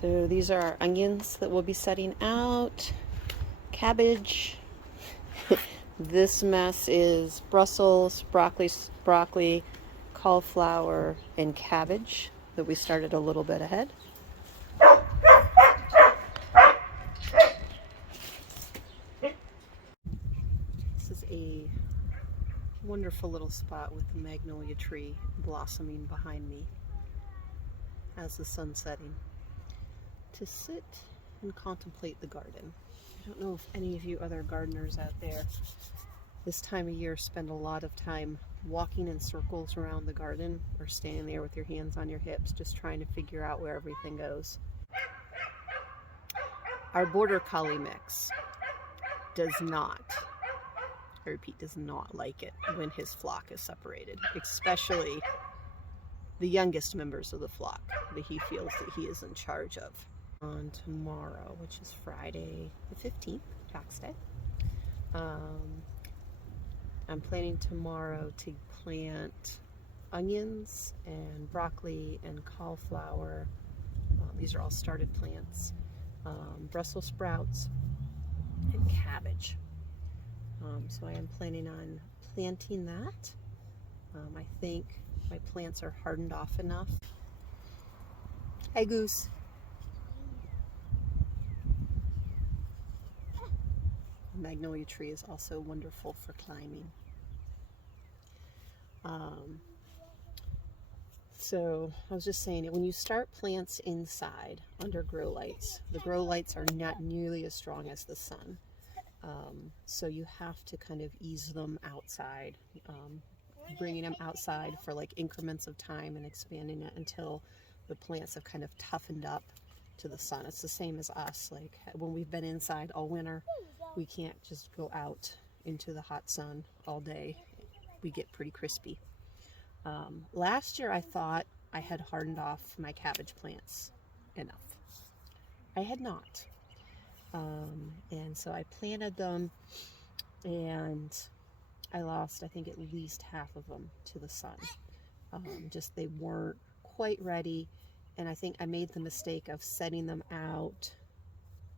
So these are our onions that we'll be setting out. Cabbage. This mess is Brussels, broccoli, cauliflower, and cabbage that we started a little bit ahead. This is a wonderful little spot with the magnolia tree blossoming behind me as the sun's setting, to sit and contemplate the garden. I don't know if any of you other gardeners out there this time of year spend a lot of time walking in circles around the garden, or standing there with your hands on your hips just trying to figure out where everything goes. Our border collie mix does not, I repeat, does not like it when his flock is separated, especially the youngest members of the flock that he feels that he is in charge of. On tomorrow, which is Friday the 15th, tax day, I'm planning tomorrow to plant onions and broccoli and cauliflower. These are all started plants. Brussels sprouts and cabbage. So I am planning on planting that. I think my plants are hardened off enough. Hey, Goose. The magnolia tree is also wonderful for climbing. So I was just saying, when you start plants inside under grow lights, the grow lights are not nearly as strong as the sun. So you have to kind of ease them outside, bringing them outside for like increments of time and expanding it until the plants have kind of toughened up to the sun. It's the same as us. Like when we've been inside all winter, we can't just go out into the hot sun all day. We get pretty crispy. Last year I thought I had hardened off my cabbage plants enough. I had not. And so I planted them, and I lost, I think, at least half of them to the sun. Just they weren't quite ready, and I think I made the mistake of setting them out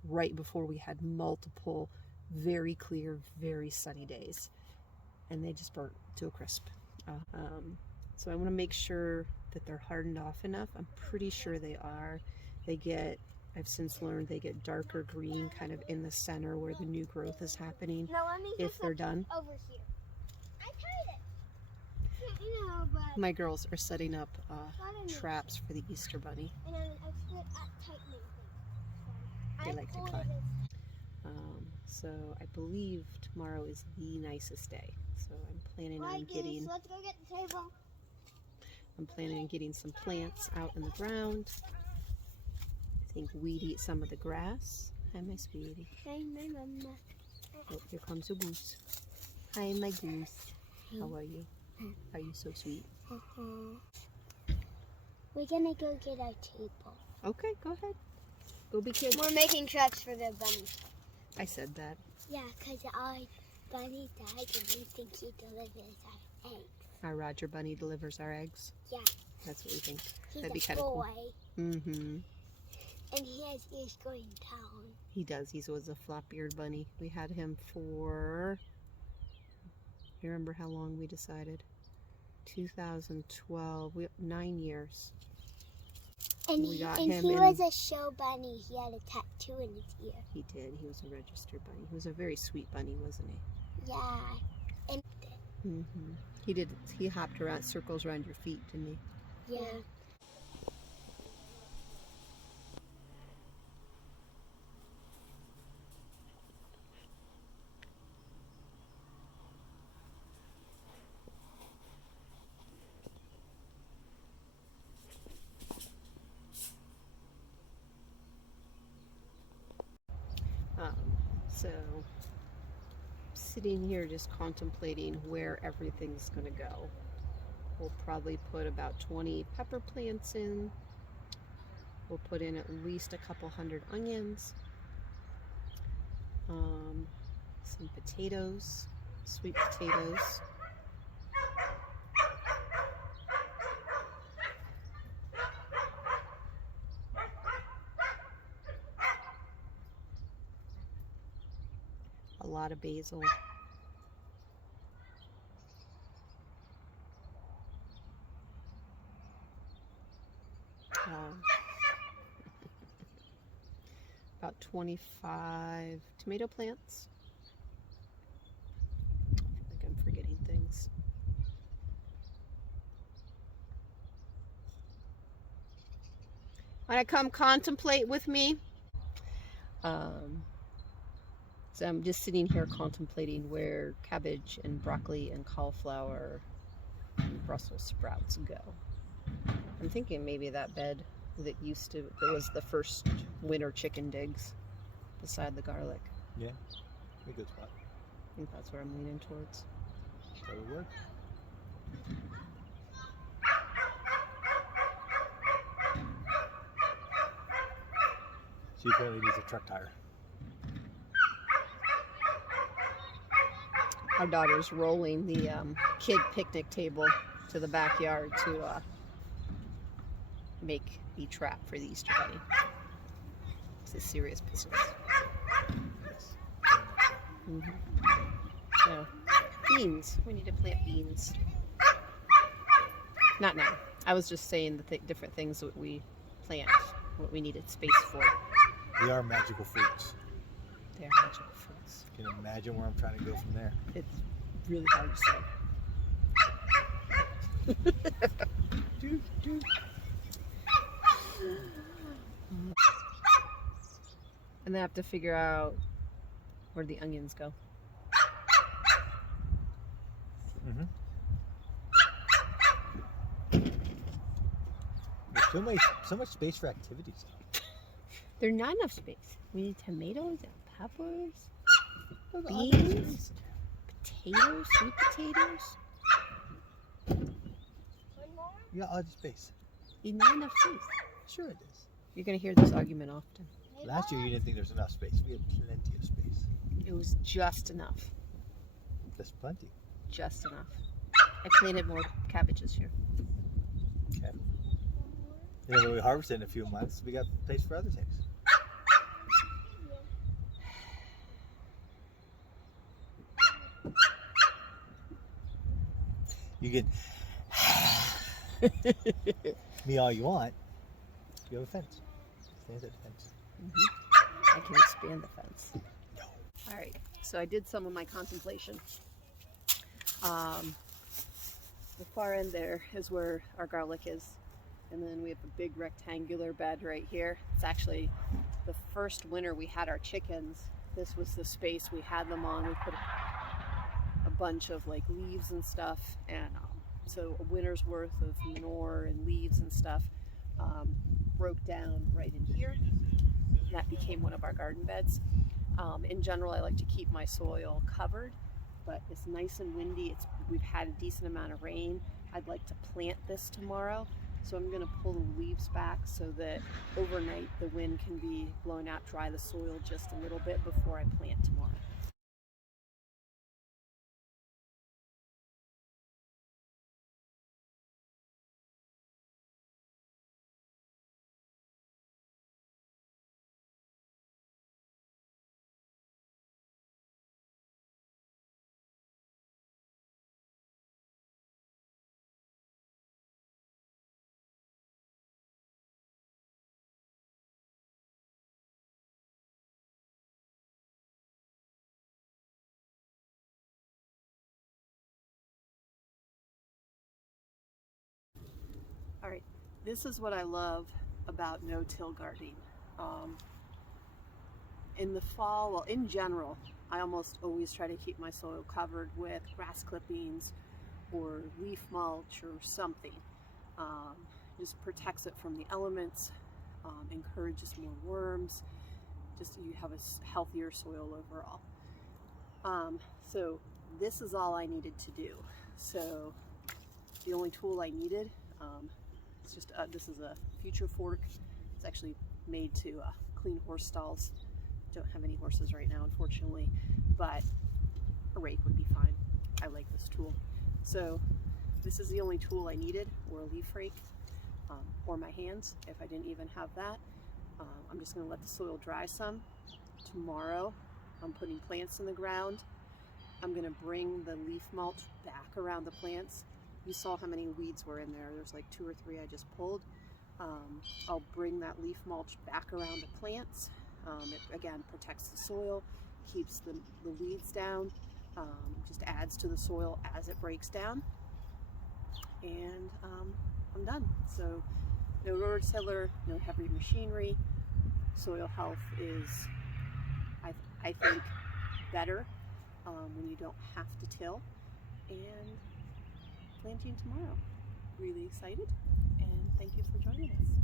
right before we had multiple very clear, very sunny days, and they just burnt to a crisp. So I want to make sure that they're hardened off enough. I'm pretty sure they are. I've since learned they get darker green kind of in the center where the new growth is happening if they're done. Over here. I tried it. You know, but my girls are setting up traps for the Easter Bunny. And I'm good at tightening things. They like to climb. So I believe tomorrow is the nicest day. So I'm planning on getting. Let's go get the table. I'm planning on getting some plants out in the ground. I think we'd eat some of the grass. Hi, my sweetie. Hi, my mama. Oh, here comes a goose. Hi, my goose. How are you? Are you so sweet? We're gonna go get our table. Okay, go ahead. Go be kids. We're making traps for the bunny. I said that. Yeah, because our bunny died and we think he delivers our eggs. Our Roger Bunny delivers our eggs? Yeah. That's what we think. He's That'd be a kind of cool. boy. Mm-hmm. And he has ears going down. He does. He was a flop-eared bunny. We had him for, you remember how long we decided? 2012. 9 years. And we got he him was a show bunny. He had a tattoo in his ear. He did. He was a registered bunny. He was a very sweet bunny, wasn't he? Yeah. And Mm-hmm. He did. He hopped around circles around your feet, didn't he? yeah. So sitting here just contemplating where everything's going to go. We'll probably put about 20 pepper plants in. We'll put in at least a couple hundred onions. Some potatoes, sweet potatoes. A lot of basil. About 25 tomato plants. I feel like I'm forgetting things. Want to come contemplate with me? So I'm just sitting here contemplating where cabbage and broccoli and cauliflower and Brussels sprouts go. I'm thinking maybe that bed that was the first winter chicken digs beside the garlic. Yeah, a good spot. I think that's where I'm leaning towards. That would work. She apparently needs a truck tire. Our daughter's rolling the kid picnic table to the backyard to make the trap for the Easter Bunny. It's a serious business. Yes. Yeah. Beans. We need to plant beans. Not now. I was just saying the different things that we plant, what we needed space for. They are magical fruits. They are magical fruits. You can imagine where I'm trying to go from there. It's really hard to say. And they have to figure out where the onions go. Mm-hmm. There's so much space for activities. There's not enough space. We need tomatoes and peppers, beans, potatoes, sweet potatoes. You got all the space. There's not enough space. Sure it is. You're going to hear this argument often. Last year you didn't think there was enough space. We had plenty of space. It was just enough. Just plenty. Just enough. I planted more cabbages here. Okay. And then when we harvest it in a few months, we got place for other things. You can me all you want. You have a fence. Stand at the fence. I can expand the fence. No. All right, so I did some of my contemplation. The far end there is where our garlic is. And then we have a big rectangular bed right here. It's actually the first winter we had our chickens. This was the space we had them on. We put a bunch of like leaves and stuff. And so a winter's worth of manure and leaves and stuff broke down right in here. That became one of our garden beds. In general, I like to keep my soil covered, but it's nice and windy. We've had a decent amount of rain. I'd like to plant this tomorrow. So I'm going to pull the leaves back so that overnight the wind can be blown out, dry the soil just a little bit before I plant tomorrow. All right, this is what I love about no-till gardening. In the fall, well, in general, I almost always try to keep my soil covered with grass clippings or leaf mulch or something. Just protects it from the elements, encourages more worms, just so you have a healthier soil overall. So this is all I needed to do. So the only tool I needed, it's just this is a future fork. It's actually made to clean horse stalls. Don't have any horses right now, unfortunately, but a rake would be fine. I like this tool. So this is the only tool I needed, or a leaf rake, or my hands if I didn't even have that. I'm just going to let the soil dry some. Tomorrow I'm putting plants in the ground. I'm going to bring the leaf mulch back around the plants. You saw how many weeds were in there. There's like 2 or 3 I just pulled. I'll bring that leaf mulch back around the plants. It again protects the soil, keeps the weeds down, just adds to the soil as it breaks down. And I'm done. So no rototiller, no heavy machinery. Soil health is, I think, better when you don't have to till. And planting tomorrow. Really excited, and thank you for joining us.